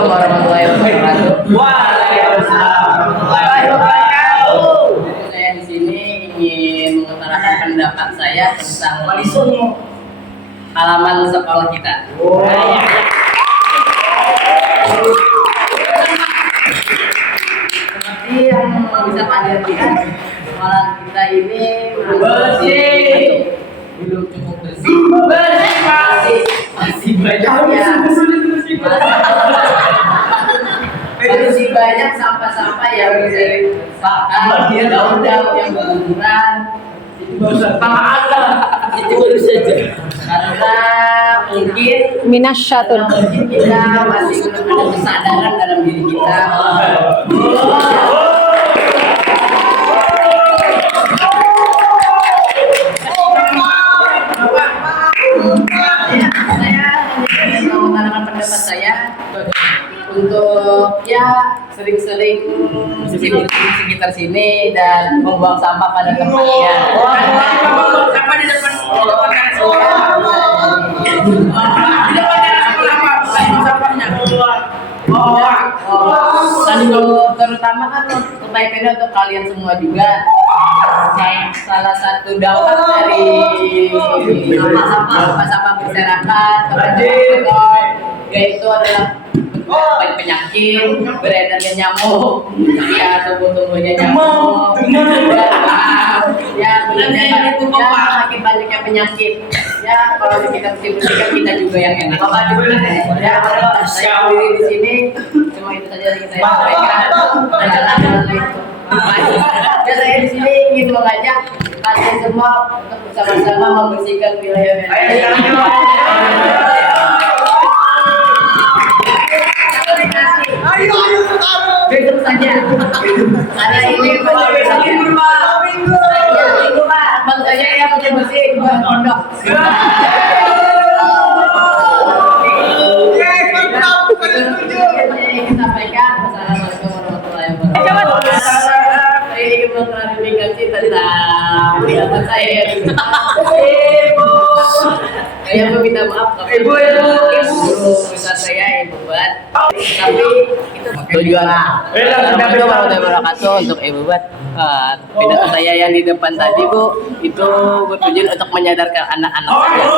Assalamualaikum warahmatullahi wabarakatuh. Waalaikumsalam warahmatullahi wabarakatuh. Saya di sini ingin mengutarakan pendapat saya tentang halaman sekolah kita. Seperti yang bisa kalian lihat, sekolah kita ini belum cukup bersih. Masih banyak sampah-sampah yang disebabkan daun-daun yang berguguran. Itu baru saja. Karena mungkin kita masih belum ada kesadaran dalam diri kita. Saya mengutarakan pendapat saya untuk sering-sering bersih-bersih di sekitar sini dan membuang sampah pada tempatnya. Sampah di depan sampahnya. Terutama kan kebaikannya untuk kalian semua juga. Salah satu dampak dari sampah berserakan yaitu adalah penyakit, beredarnya nyamuk, ya tumbuh-tumbuhnya nyamuk, makin banyaknya penyakit. Ya kalau kita bersih-bersihkan kita juga yang enak. Ya saya sendiri di sini cuma itu saja yang saya sampaikan. Dan saya di sini ingin mengajak kalian semua untuk bersama-sama membersihkan wilayah besok saja karena ini bang saya yang bersih buat pondok. Sampaikan wassalamualaikum warahmatullahi wabarakatuh. Saya ingin mengklarifikasi tentang pendapat saya. Saya meminta maaf kepada ibu besar saya, ibu Bat. Tapi itu tujuan Assalamualaikum warahmatullahi wabarakatuh untuk ibu Bat. Pendapat saya yang di depan tadi Bu itu bertujuan untuk menyadarkan anak-anak saya.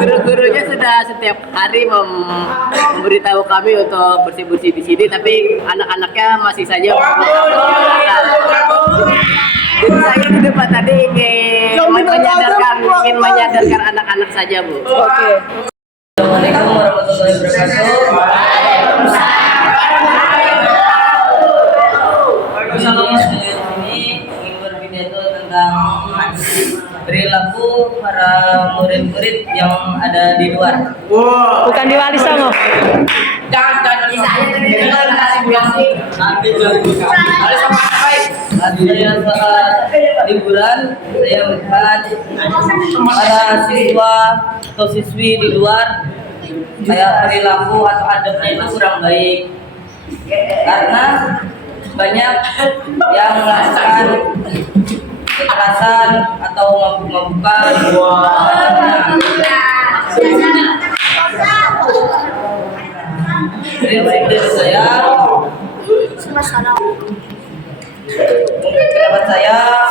Guru-gurunya sudah setiap hari memberitahu kami untuk bersih-bersih di sini, tapi anak-anaknya masih saja Jadi saya di depan tadi ingin menyadarkan anak-anak saja, Bu. Oke. Assalamualaikum warahmatullahi wabarakatuh. Ini ingin berpidato tentang perilaku para murid-murid yang ada di luar. Bukan di Wali Songo. Jangan Saya saat liburan saya melihat para siswa atau siswi di luar kayak perilaku atau adabnya itu kurang baik karena banyak yang melakukan kekerasan atau mabuk-mabukan. Dari saya pendapat saya,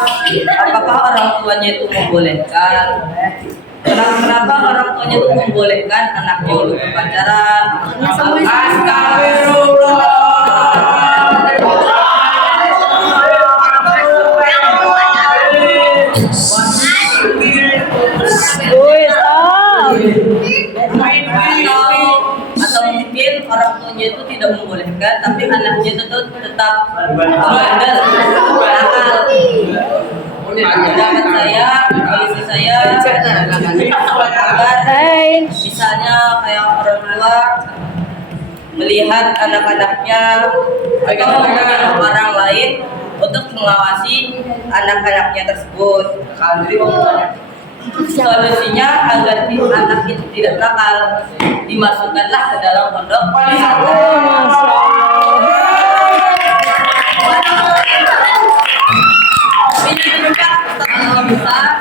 apakah orang tuanya itu membolehkan? Kenapa orang tuanya itu membolehkan anaknya untuk berpacaran? Atau mungkin orang tuanya itu tidak membolehkan, tapi anaknya itu tetap bandel, nakal. Pendapat saya, polisi saya, agar misalnya kayak orang tua melihat anak-anaknya atau orang lain untuk mengawasi anak-anaknya tersebut. Solusinya agar anak itu tidak nakal, dimasukkanlah ke dalam pondok bisa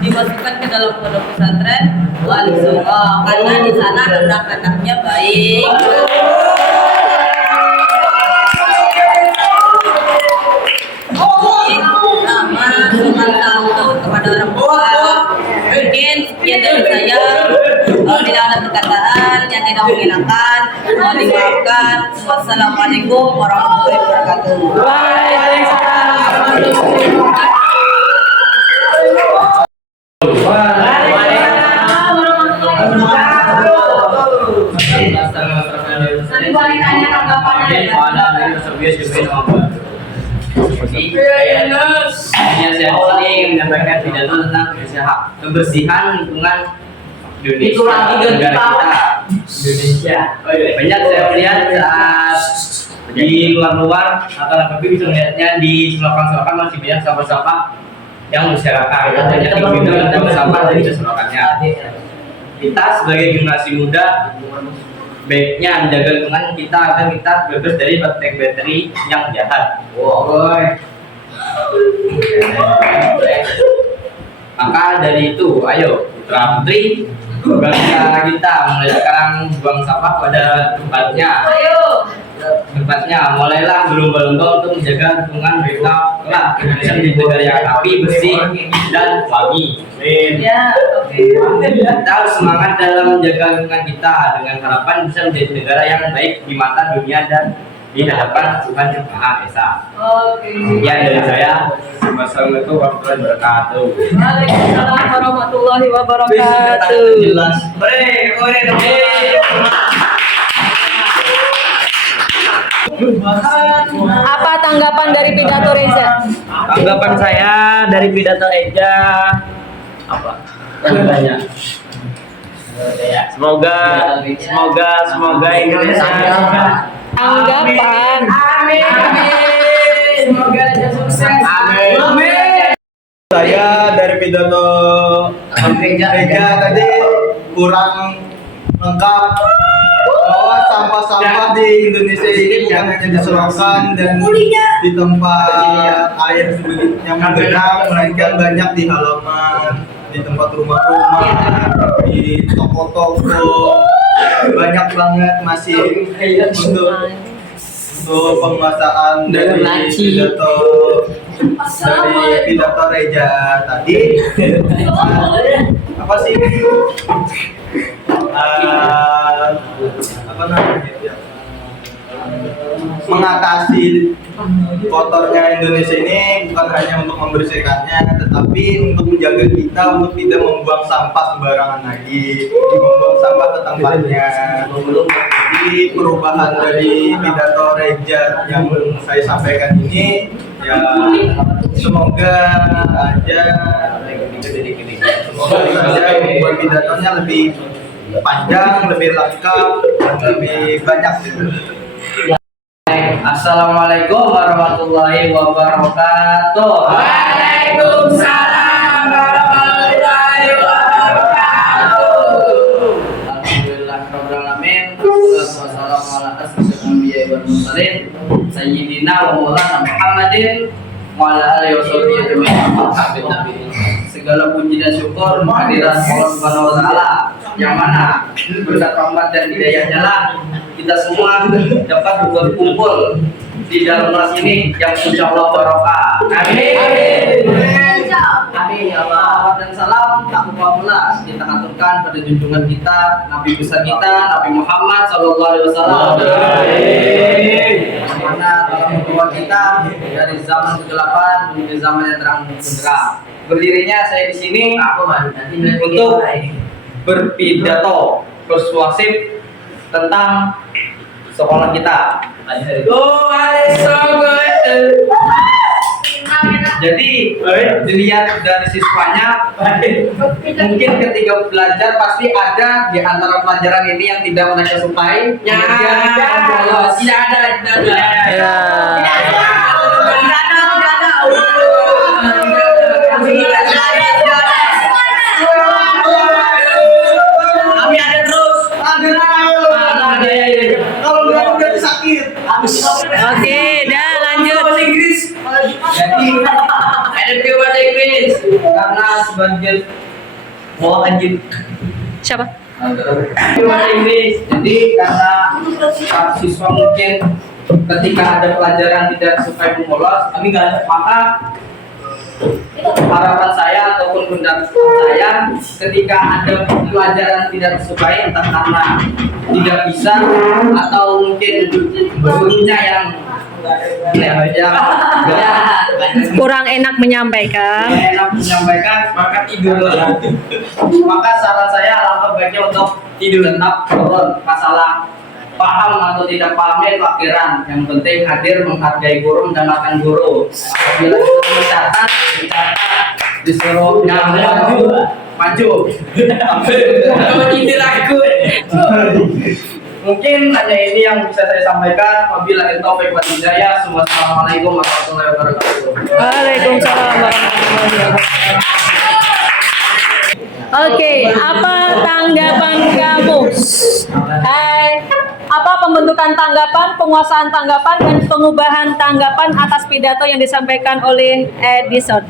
dimasukkan ke ke dalam pondok pesantren Wali Songo karena di sana anak-anaknya baik. Nama sopan santun kepada orang tua. Mungkin sekian dari saya. Kalau tidak ada perkataan yang tidak mengenakan, mohon dimaafkan. Wassalamualaikum warahmatullahi wabarakatuh. Saya ingin menyampaikan pidato tentang kebersihan lingkungan Indonesia, negara kita, Indonesia. Banyak saya melihat saat di luar-luar atau lebih bisa melihatnya di selokan-selokan masih banyak sampah-sampah yang berserakan. Banyak yang buang sampah dari selokannya. Kita sebagai generasi muda baiknya menjaga lingkungan kita agar kita bebas dari bakteri-bakteri yang jahat. Maka dari itu, ayo putra putri bangsa kita mulai sekarang buang sampah pada tempatnya. Mulailah berlomba-lomba untuk menjaga lingkungan kita kelak Indonesia menjadi negara yang rapi, bersih dan wangi. Kita harus semangat dalam menjaga lingkungan kita dengan harapan bisa menjadi negara yang baik di mata dunia dan di hadapan Tuhan Yang Maha Esa. Sekian dari saya. Wassalamualaikum warahmatullahi wabarakatuh. Waalaikumsalam warahmatullahi wabarakatuh. Jelas. Apa tanggapan dari pidato Reza? Tanggapan saya dari pidato Eja apa? Banyak. Semoga Indonesia. Tanggapan. Amin. Semoga Raja sukses. Amin. Saya dari pidato Reja tadi kurang lengkap bahwa sampah-sampah di Indonesia ini bukan hanya diselokan dan di tempat air yang menggenang, melainkan banyak di halaman, di tempat rumah-rumah, di toko-toko, banyak banget masih untuk penguasaan dari pidato Reja tadi. Apa sih? Apa namanya ya? Mengatasi kotornya Indonesia ini bukan hanya untuk membersihkannya, tetapi untuk menjaga kita untuk tidak membuang sampah sembarangan lagi, membuang sampah ke tempatnya. Jadi perubahan dari pidato Reja yang saya sampaikan ini ya semoga aja membuat pidatonya lebih panjang, lebih lengkap, lebih banyak. Assalamualaikum warahmatullahi wabarakatuh. Waalaikumsalam warahmatullahi wabarakatuh. Alhamdulillahirabbil alamin. Wassalamu ala asyrofil anbiya'i wal mursalin sayyidina wa maulana Muhammadin wa ala alihi washabihi ajmain. Segala puji dan syukur kehadirat Allah Subhanahu wa taala yang mana berkat rahmat dan hidayahnya lah kita semua dapat berkumpul di dalam kelas ini yang insyaallah barokah. Amin. Amin ya Allah. Dan salam tak lupa pula kita aturkan pada junjungan kita Nabi besar kita Nabi Muhammad sallallahu alaihi wasallam. Mana dalam membawa kita dari zaman kegelapan menuju zaman yang terang benderang. Berdirinya saya di sini untuk berpidato persuasif tentang sekolah kita. Oh, so good. Jadi dilihat dari siswanya, mungkin ketika belajar pasti ada di antara pelajaran ini yang tidak mereka sukai. Ya, tidak ada. Kami ada terus. Kalau nggak udah sakit. Oke, dah lanjut. Bahasa Inggris. Jadi ada bahasa Inggris karena sebagian Mau lanjut. Siapa? Bahasa Inggris. Jadi karena siswa mungkin ketika ada pelajaran tidak sesuai bolos, maka harapan saya ataupun pendapat saya ketika ada pelajaran tidak sesuai entah karena tidak bisa atau mungkin gurunya yang Kurang enak menyampaikan. enak menyampaikan maka tidur. Maka saran saya alangkah baiknya untuk tidur tetap turun masalah paham atau tidak pahamnya itu akhiran. Yang penting hadir menghargai guru mendengarkan guru. Apabila itu mencatat disuruh maju. Kalau tidur aku. Mungkin hanya ini yang bisa saya sampaikan. Wabillahi taufiq wal hidayah. Wassalamualaikum warahmatullahi wabarakatuh. Waalaikumsalam warahmatullahi wabarakatuh. Oke, apa tanggapan kamu? Hai, apa pembentukan tanggapan, penguasaan tanggapan, dan pengubahan tanggapan atas pidato yang disampaikan oleh Edison?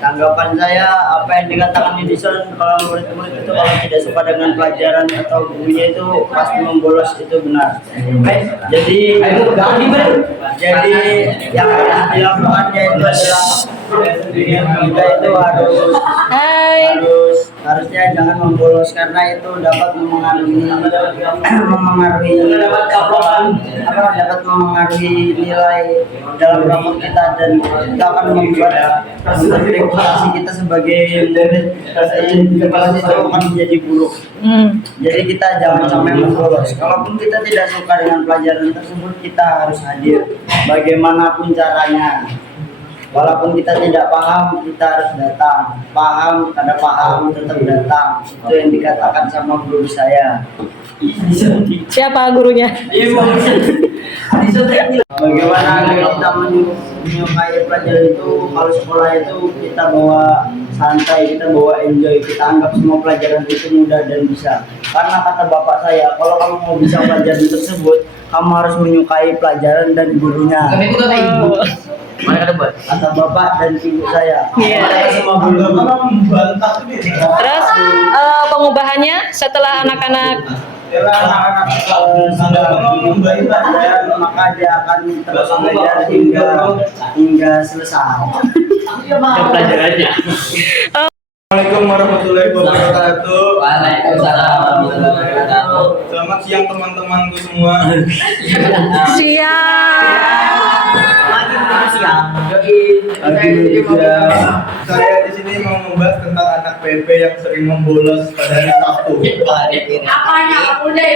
Tanggapan saya apa yang dikatakan Edison, kalau murid-murid itu kalau tidak suka dengan pelajaran atau gurunya itu pasti membolos, itu benar. Jadi yang harus dilakukannya itu adalah kita itu harusnya jangan membolos karena itu dapat mempengaruhi nilai dalam rapor kita, dan kita akan membuat reputasi kita sebagai murid itu akan menjadi buruk. Jadi kita jangan sampai membolos. Kalaupun kita tidak suka dengan pelajaran tersebut, kita harus hadir bagaimanapun caranya. Walaupun kita tidak paham, kita harus datang. Paham, kada paham, tetap datang. Itu yang dikatakan sama guru saya. Siapa gurunya? Bagaimana kita menyukai pelajaran itu? Kalau sekolah itu kita bawa santai, kita bawa enjoy, kita anggap semua pelajaran itu mudah dan bisa. Karena kata bapak saya, kalau kamu mau bisa pelajaran tersebut, kamu harus menyukai pelajaran dan gurunya. Kata bapak dan ibu saya. Terus pengubahannya setelah anak-anak maka dia akan terus belajar hingga selesai. Pelajarannya. Assalamualaikum warahmatullahi wabarakatuh. Waalaikumsalam warahmatullahi wabarakatuh. Selamat siang teman-temanku semua. Saya di sini mau membahas tentang anak PP yang sering membolos pada hari Sabtu. Apanya? Aku deh,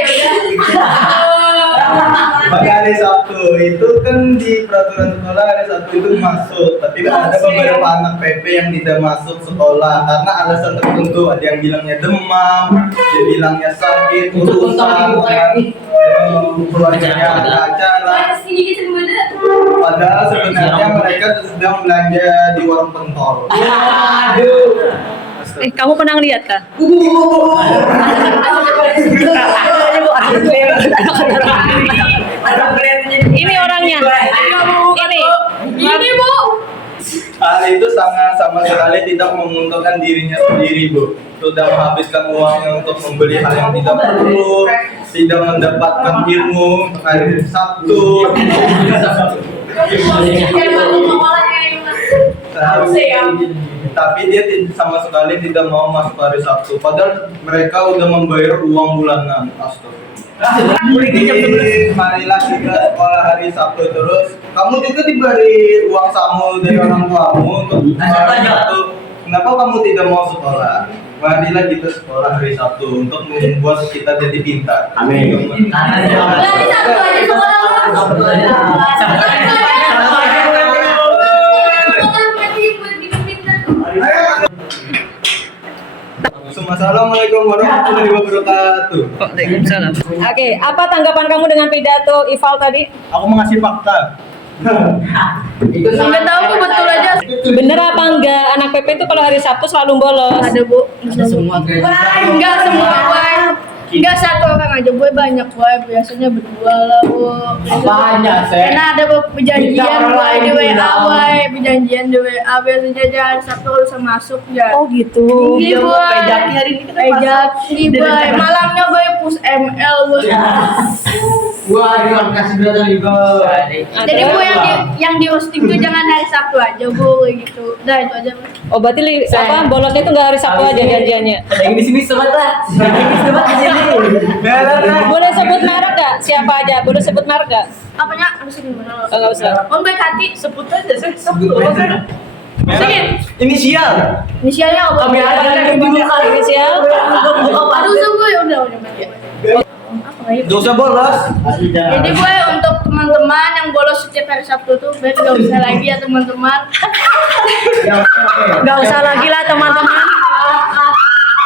Pada hari Sabtu itu kan di peraturan sekolah hari Sabtu itu masuk, tapi kan ada beberapa anak PP yang tidak masuk sekolah karena alasan tertentu. Ada yang bilangnya demam, dia bilangnya sakit, urusan, keluarganya ada acara. Padahal sebenarnya mereka sedang belanja di warung pentol. kamu pernah lihat kah? Ini orangnya. Ini Bu. Hal itu sangat sama sekali tidak menguntungkan dirinya sendiri, Bu. Sudah menghabiskan uangnya untuk membeli hal yang tidak perlu, tidak mendapatkan ilmu untuk hari Sabtu. Tapi dia sama sekali tidak mau masuk hari Sabtu. Padahal mereka udah membayar uang bulanan. Jadi marilah kita sekolah hari Sabtu terus. Kamu juga diberi uang samu dari orang tuamu untuk hari Sabtu. Kenapa kamu tidak mau sekolah? Marilah kita sekolah hari Sabtu untuk membuat kita jadi pintar. Amin. Assalamualaikum warahmatullahi wabarakatuh. Waalaikumsalam. Oke, apa tanggapan kamu dengan pidato Ival tadi? Aku mengasih fakta. Enggak tahu aku betul aja. Bener apa enggak anak PP itu kalau hari Sabtu selalu bolos? Ada Bu. Ada semua. Enggak semua. Enggak satu orang aja, gue banyak gue biasanya berdua lah bu. Banyak, Seth. Karena ada perjanjian Kita orang gue lain di WA bilang. gue, perjanjian di WA biasanya jangan Sabtu harus masuk ya. Oh gitu. Iya bu. Pejaki hari ini kita Pejaki gue, malamnya gue push ML gue. Wah, terima kasih banget juga. Jadi bu yang di hosting tuh jangan hari Sabtu aja bu, kayak gitu. Udah itu aja. Bu. Oh berarti bolosnya itu nggak hari Sabtu aja janjiannya. Yang di sini sobat lah. Yang di sobat di sini. Boleh sebut merek gak? Siapa aja? Boleh sebut merek gak? Apanya? Harus gimana? Oh, nggak usah. Om baik hati. Sebut aja, sebut. Inisial. Inisialnya apa? Kami ada yang dulu kali Inisial. Aduh gue udah berarti. Apa ya? Gak usah bolos. Jadi gue untuk teman-teman yang bolos setiap hari Sabtu tuh, gue gak usah lagi ya teman-teman. Nggak usah lagi lah teman-teman.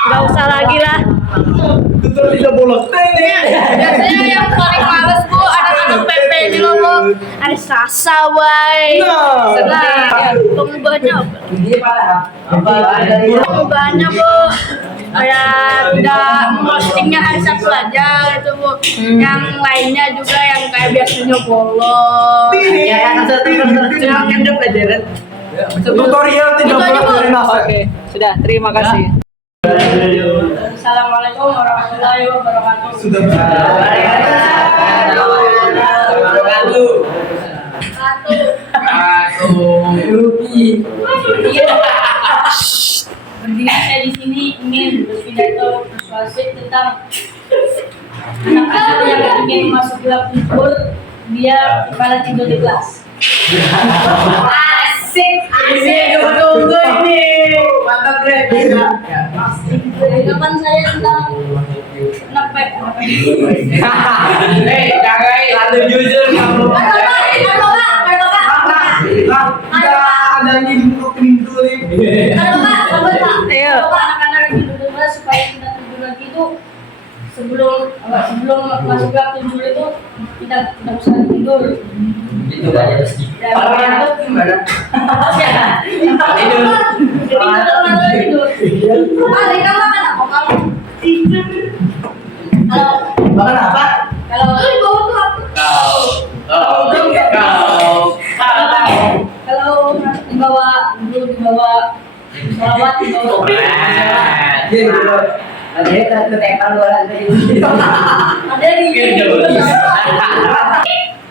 Nggak usah lagi lah. Betul tidak bolos. Biasanya yang paling males bu, anak-anak PP ini loh bu. Hari Selasa, wai. Senang. Pengubahannya apa? Pengubahannya bu, kayak tidak postingnya hari Sabtu aja gitu bu. Yang lainnya juga yang kayak biasanya bolos. Ya, yang satu yang kendap pelajaran. Tutorial tidak Itu aja, bolos Bu. dari NASA. Oke, sudah. Terima kasih. Assalamualaikum warahmatullahi wabarakatuh. Sudah Berdiri saya di sini ingin berpidato persuasif tentang anak-anak yang ingin masuk gelap kubur, dia kepala tidur di kelas. Asik, Tunggu ini. Mantap, Greg. Kapan saya tentang anak baik. Jangan lalu jujur kamu. ada yang dibuka pintu nih. Ayo. Anak-anak yang tidur di kelas supaya kita tidur lagi itu sebelum masuk gelap tidur itu kita tidak usah tidur. Itu aja. Orang itu gimana? Tidur. Makan apa? Kalau di bawah tuh apa? Kalau di bawah sholawat di bawah. Ada ketekan luar Ada di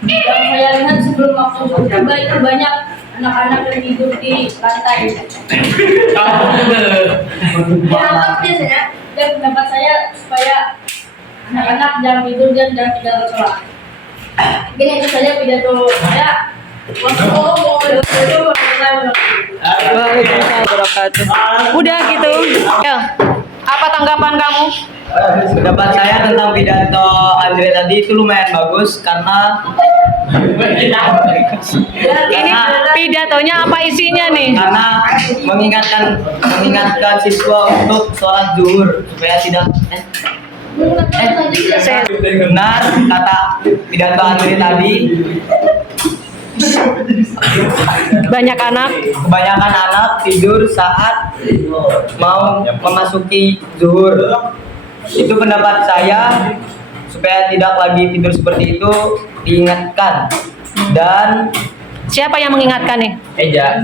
yang saya lihat sebelum waktu juga itu banyak anak-anak yang tidur di lantai. Pendapat biasanya dan pendapat saya supaya anak-anak jangan tidur dan jangan tinggal sholat. Gini itu saja pidato saya. Waalaikumsalam wabarakatuh. Udah gitu. Ya. Apa tanggapan kamu? Pendapat saya tentang pidato Andre tadi itu lumayan bagus karena Ini pidatonya apa isinya nih? karena mengingatkan siswa untuk sholat zuhur supaya tidak benar kata pidato Andre tadi. Kebanyakan anak tidur saat mau memasuki zuhur. Itu pendapat saya supaya tidak lagi tidur seperti itu diingatkan. Dan Siapa yang mengingatkan nih? Eja.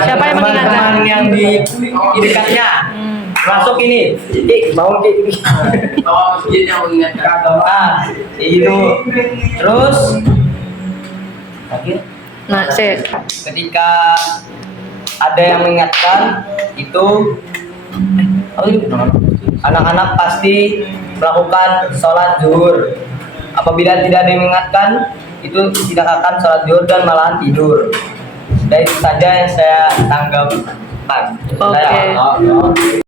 Siapa yang mengingatkan? teman-teman yang di dekatnya masuk ini. Mau ini. Bawa masjid yang mengingatkan. Ah, itu. Terus Nah, ketika ada yang mengingatkan itu anak-anak pasti melakukan sholat zuhur. Apabila tidak diingatkan itu tidak akan sholat zuhur dan malahan tidur. Dan itu saja yang saya tanggapkan. Oke.